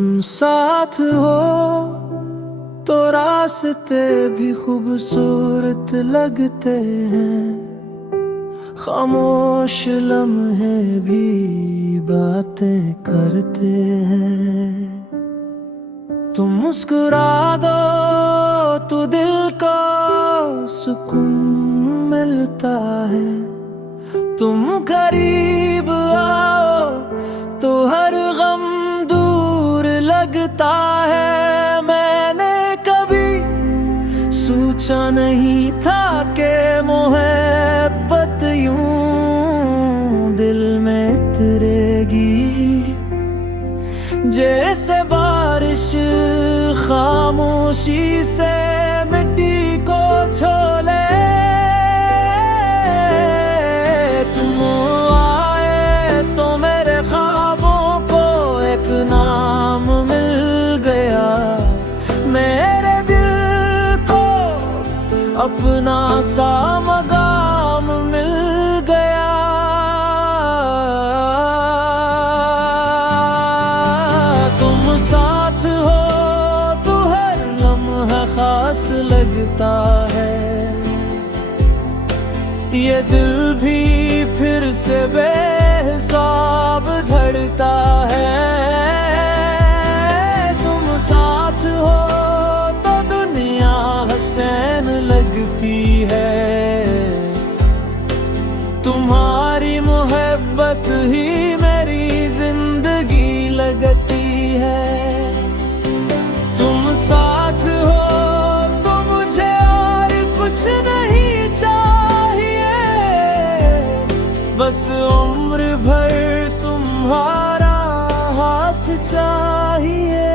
साथ हो तो रास्ते भी खूबसूरत लगते हैं, खामोश लम्हे भी बातें करते हैं। तुम मुस्कुरा दो तो दिल को सुकून मिलता है, तुम करीब आओ तो हर गम दूर लगता है। मैंने कभी सोचा नहीं था कि मोहब्बत यूं दिल में उतरेगी, जैसे बारिश खामोशी से मिट्टी को छोले। तुम आए तो मेरे ख्वाबों को एक नाम मिल गया, मेरे दिल को अपना सा मकाम मिल गया। तुम साथ हो तो हर लम्हा खास लगता है, ये दिल भी फिर से बेहिसाब धड़ता है। तुम साथ हो तो दुनिया हसीन लगती है, तुम्हारी मोहब्बत ही मेरी जिंदगी लगती है। तुम साथ हो तो मुझे और कुछ नहीं चाहिए, बस उम्र भर तुम्हारा हाथ चाहिए।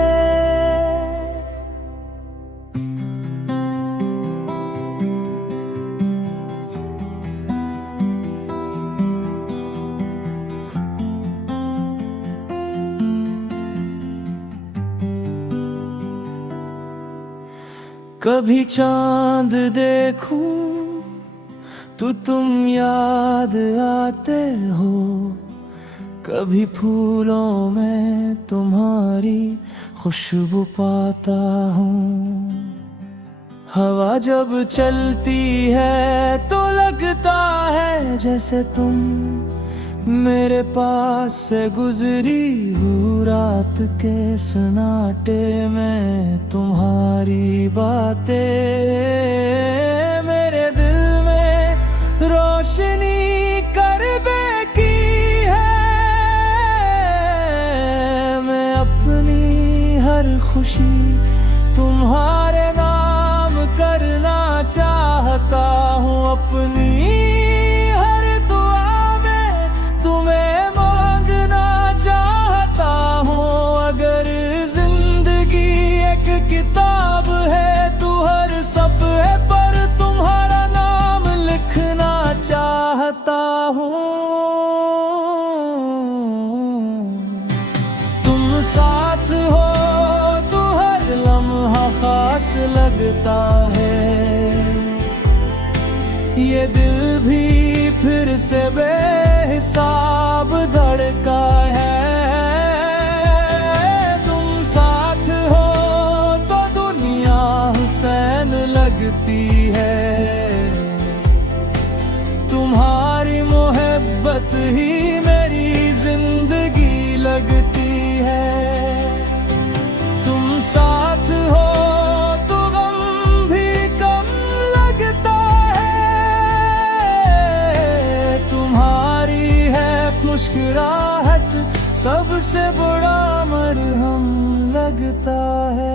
कभी चांद देखूं तो तुम याद आते हो, कभी फूलों में तुम्हारी खुशबू पाता हूँ। हवा जब चलती है तो लगता है जैसे तुम मेरे पास से गुजरी हूँ रात के सन्नाटे में। तुम्हारी बातें मेरे दिल में रोशनी कर बैठी है, मैं अपनी हर खुशी तुम्हारे नाम करना चाहता हूँ। अपनी किताब है तू हर सफ़े पर तुम्हारा नाम लिखना चाहता हूँ। तुम साथ हो तो हर लम्हा खास लगता है, ये दिल भी फिर से बेहिसाब धड़का है। लगती है तुम्हारी मोहब्बत ही मेरी जिंदगी लगती है। तुम साथ हो तो गम भी कम लगता है, तुम्हारी है मुस्कुराहट सबसे बड़ा मरहम लगता है।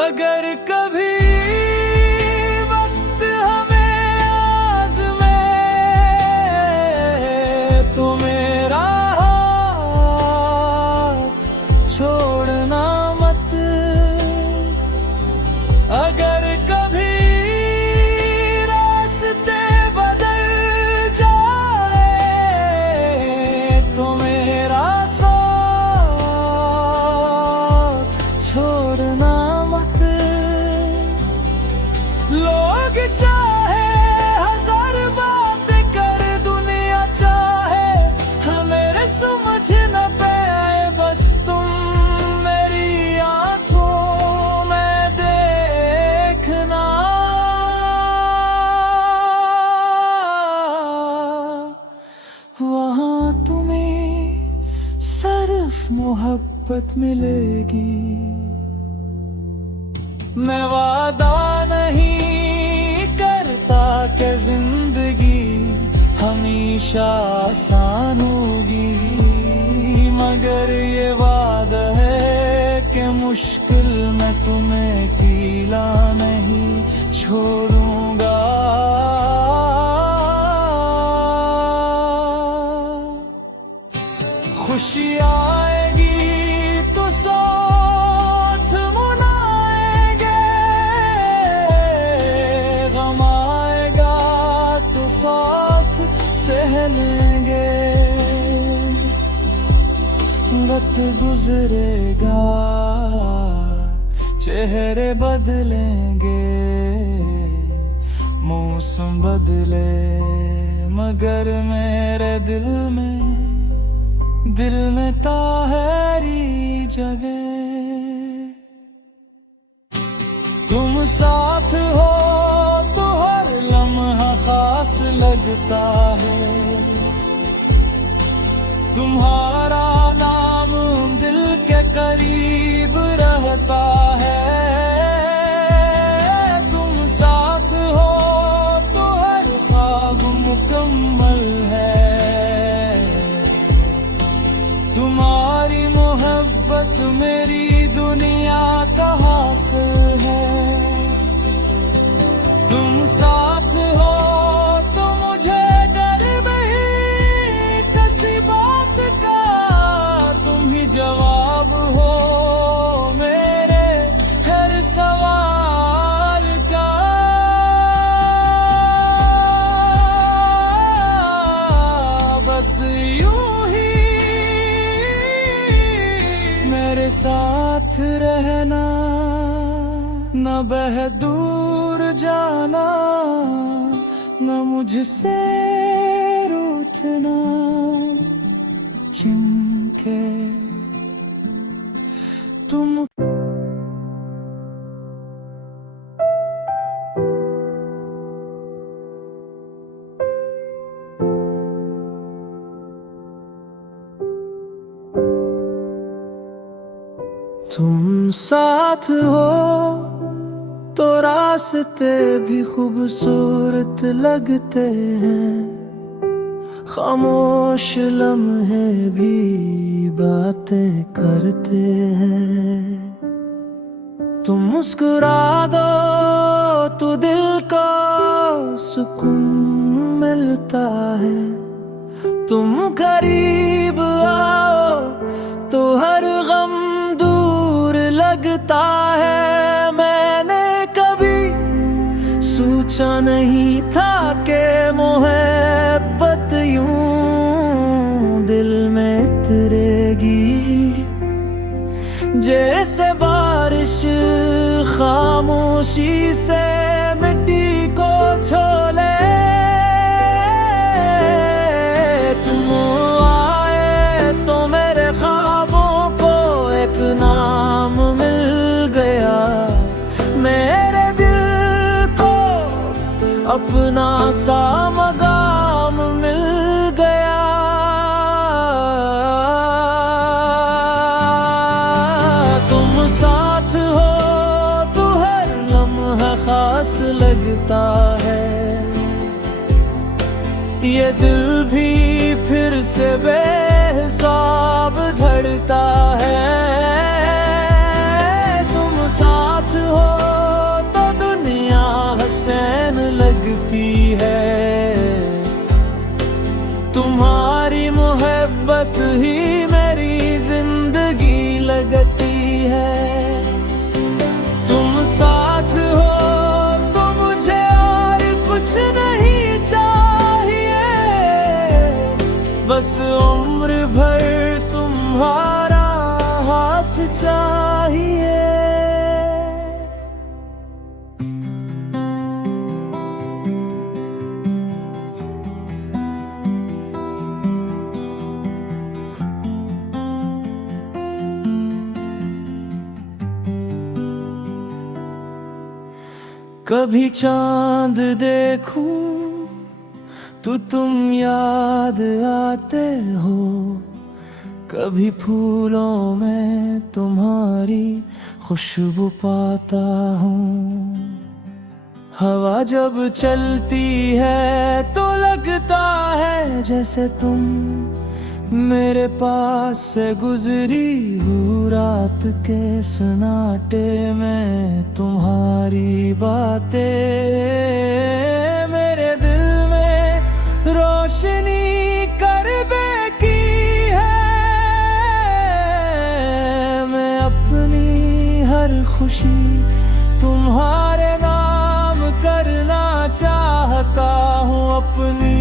अगर कभी वक्त हमें आज़मे तो मेरा हाथ छोड़ना मत। अगर कभी रास्ते बदल जाए तो मेरा साथ मोहब्बत मिलेगी। मैं वादा नहीं करता कि जिंदगी हमेशा आसान होगी, मगर ये वादा है कि मुश्किल में तुम्हें अकेला नहीं छोड़ूंगा। खुशी आएगी तो साथ मनाएंगे, गम आएगा तो साथ सह लेंगे। वक्त गुजरेगा, चेहरे बदलेंगे, मौसम बदले, मगर मेरे दिल में ताहरी जगह। तुम साथ हो तो हर लम्हा खास लगता है, तुम्हारा नाम दिल के करीब रहता है। तुम साथ हो तो हर ख्वाब मुकम्मल है, तुम्हारी मोहब्बत मेरी दुनिया का हासिल है। तुम साथ हो तो मुझे डर नहीं किसी बात का, तुम ही जवाब हो मेरे हर सवाल का। बस यूं ही मेरे साथ रहना, न बह दूर जाना, न मुझसे रूठना। चिंके तुम साथ हो तो रास्ते भी खूबसूरत लगते हैं, खामोश लम्हे भी बातें करते हैं। तुम मुस्कुरा दो तो दिल को सुकून मिलता है, तुम करीब आओ तो हर गम दूर लगता है। मैंने कभी सोचा नहीं था कि मोहब्बत यूं दिल में उतरेगी, जैसे बारिश खामोशी से मिट्टी को छोले। तुम आए तो मेरे ख्वाबों को एक नाम मिल गया, मेरे दिल को अपना सा मकाम मिल गया। तुम साथ हो तो हर लम्हा खास लगता है, ये दिल भी फिर से बेहिसाब धड़ता है। तुम साथ हो तो दुनिया हसीन लगती है, तुम्हारी मोहब्बत ही मेरी जिंदगी लगती है। तुम साथ हो तो मुझे और कुछ नहीं चाहिए, बस उम्र भर तुम्हारा हाथ चाहिए। कभी चांद देखूं तो तुम याद आते हो, कभी फूलों में तुम्हारी खुशबू पाता हूँ। हवा जब चलती है तो लगता है जैसे तुम मेरे पास से गुजरी हूँ। रात के सन्नाटे में तुम्हारी बातें मेरे दिल में रोशनी कर बेकी है। मैं अपनी हर खुशी तुम्हारे नाम करना चाहता हूँ। अपनी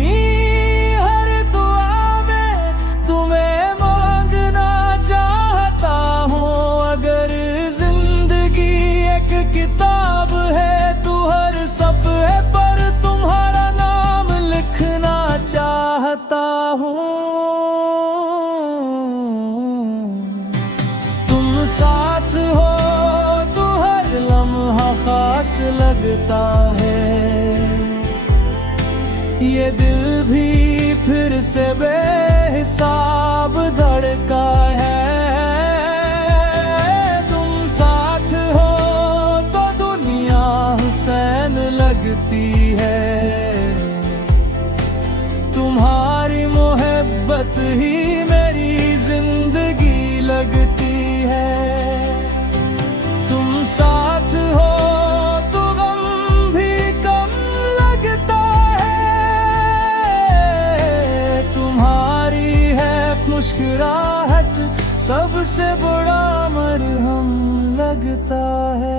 किताब है तू हर सफ़े पर तुम्हारा नाम लिखना चाहता हूँ। तुम साथ हो तो हर लम्हा खास लगता है। ये दिल भी फिर से बेहिसाब धड़का है। लगती है तुम्हारी मोहब्बत ही मेरी जिंदगी लगती है। तुम साथ हो तो गम भी कम लगता है। तुम्हारी है मुस्कुराहट सबसे बड़ा मरहम लगता है।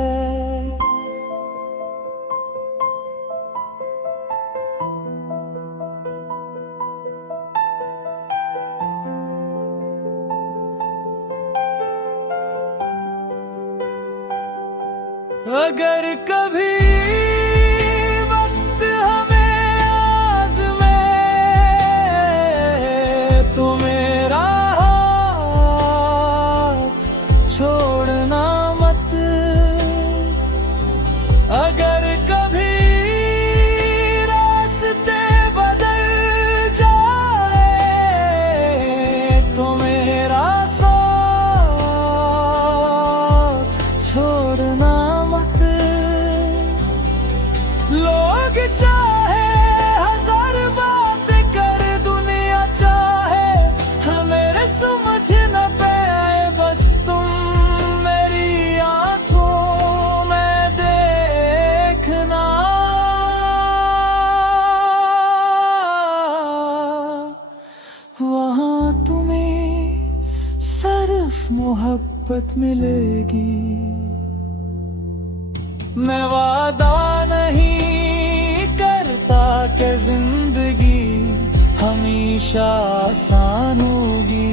अगर कभी वक्त हमें आज़मे तो मेरा हाथ छोड़ना मत। अगर कभी रास्ते बदल जाए तो मेरा साथ छोड़ना। लोग चाहे हजार बात कर दुनिया चाहे मेरे समझ न पे आए बस तुम मेरी आंखों में देखना। वहाँ तुम्हें सिर्फ मोहब्बत मिलेगी। मैं वादा नहीं करता कि जिंदगी हमेशा आसान होगी,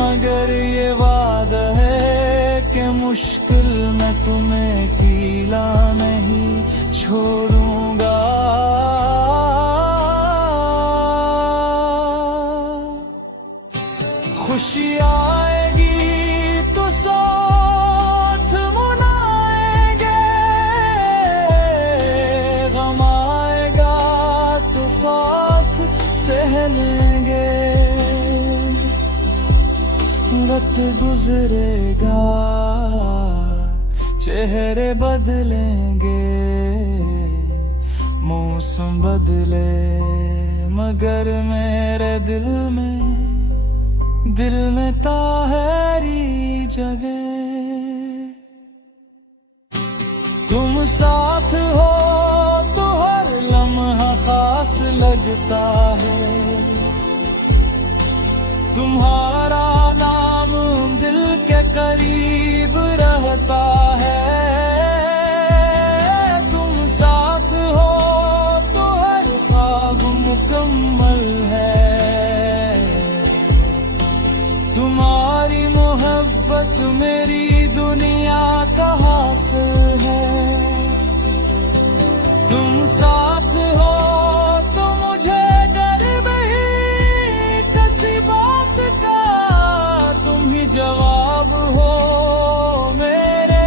मगर ये वादा है कि मुश्किल में तुम्हें अकेला नहीं छोड़ूंगा। खुशी आएगी तो साथ मनाएंगे, गम आएगा तो साथ सह लेंगे। वक्त गुजरेगा चेहरे बदलेंगे, मौसम बदले मगर मेरे दिल में ताहरी जगह। तुम साथ हो तो हर लम्हा खास लगता है, तुम्हारा नाम दिल के करीब रहता है। तुम साथ हो तो हर ख्वाब मुकम्मल है, तुम्हारी मोहब्बत मेरी दुनिया का हासिल है। तुम साथ हो तो मुझे डर नहीं किसी बात का, तुम ही जवाब हो मेरे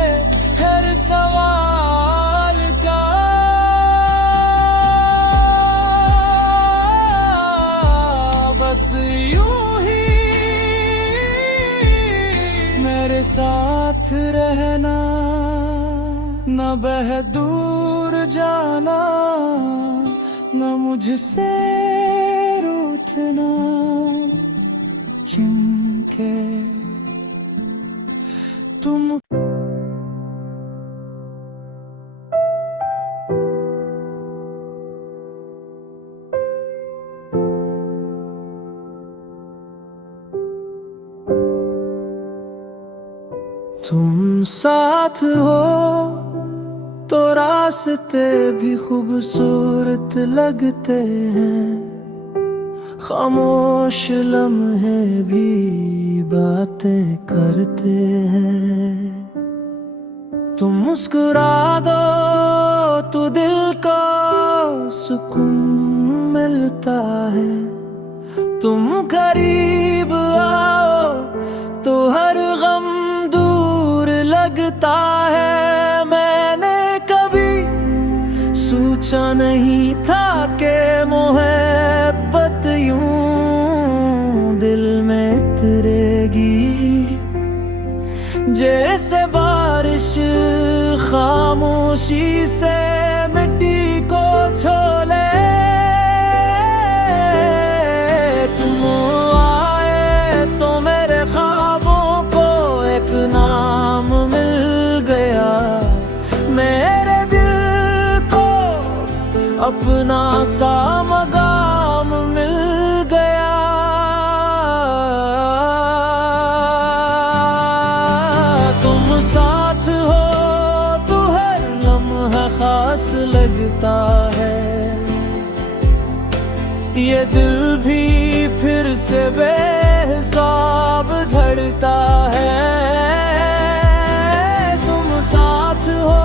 हर सवाल का। बस यूं ही साथ रहना, न बह दूर जाना, न मुझसे रूठना। चिंके तुम साथ हो तो रास्ते भी खूबसूरत लगते हैं, खामोश लम्हे भी बातें करते हैं। तुम मुस्कुरा दो तो दिल को सुकून मिलता है, तुम करीब आओ तो हर गम दूर लगता है। मैंने कभी सोचा नहीं था कि मोहब्बत यूं दिल में उतरेगी, जैसे बारिश खामोशी से मिट्टी को छोले। तुम आए तो मेरे ख्वाबों को एक नाम मिल गया, मेरे दिल को अपना सा मकाम मिल गया। तुम साथ हो तो हर लम्हा खास लगता है, ये दिल भी फिर से बेहिसाब धड़ता है। तुम साथ हो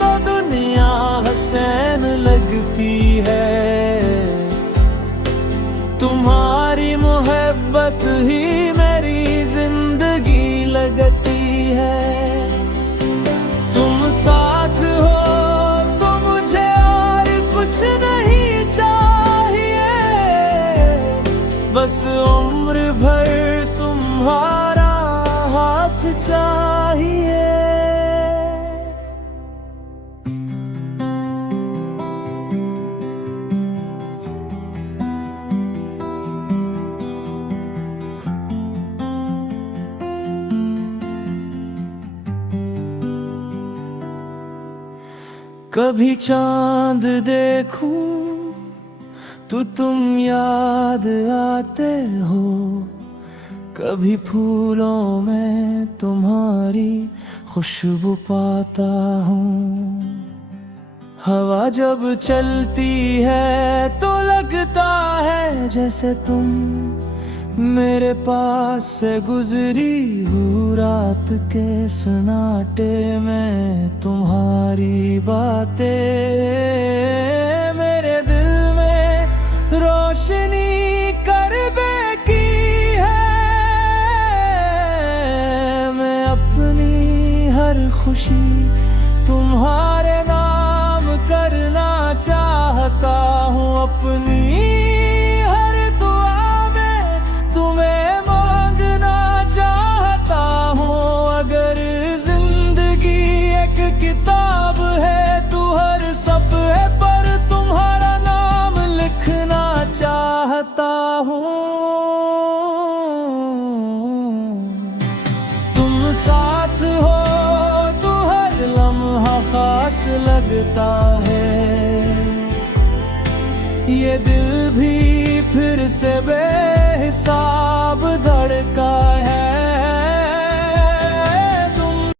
तो दुनिया हसीन लगती है, तुम्हारी मोहब्बत ही मेरी जिंदगी लगती है। तुम साथ हो तो मुझे और कुछ नहीं चाहिए, बस उम्र भर तुम्हारा हाथ चाहिए। कभी चांद देखूं तो तुम याद आते हो, कभी फूलों में तुम्हारी खुशबू पाता हूँ। हवा जब चलती है तो लगता है जैसे तुम मेरे पास से गुजरी हूँ रात के सन्नाटे में। तुम्हारी बातें मेरे दिल में रोशनी कर बैठी है, मैं अपनी हर खुशी तुम्हारे नाम करना चाहता हूँ। अपनी किताब है तू हर सफ़े पर तुम्हारा नाम लिखना चाहता हूँ। तुम साथ हो तो हर लम्हा खास लगता है, ये दिल भी फिर से बेहिसाब धड़का है।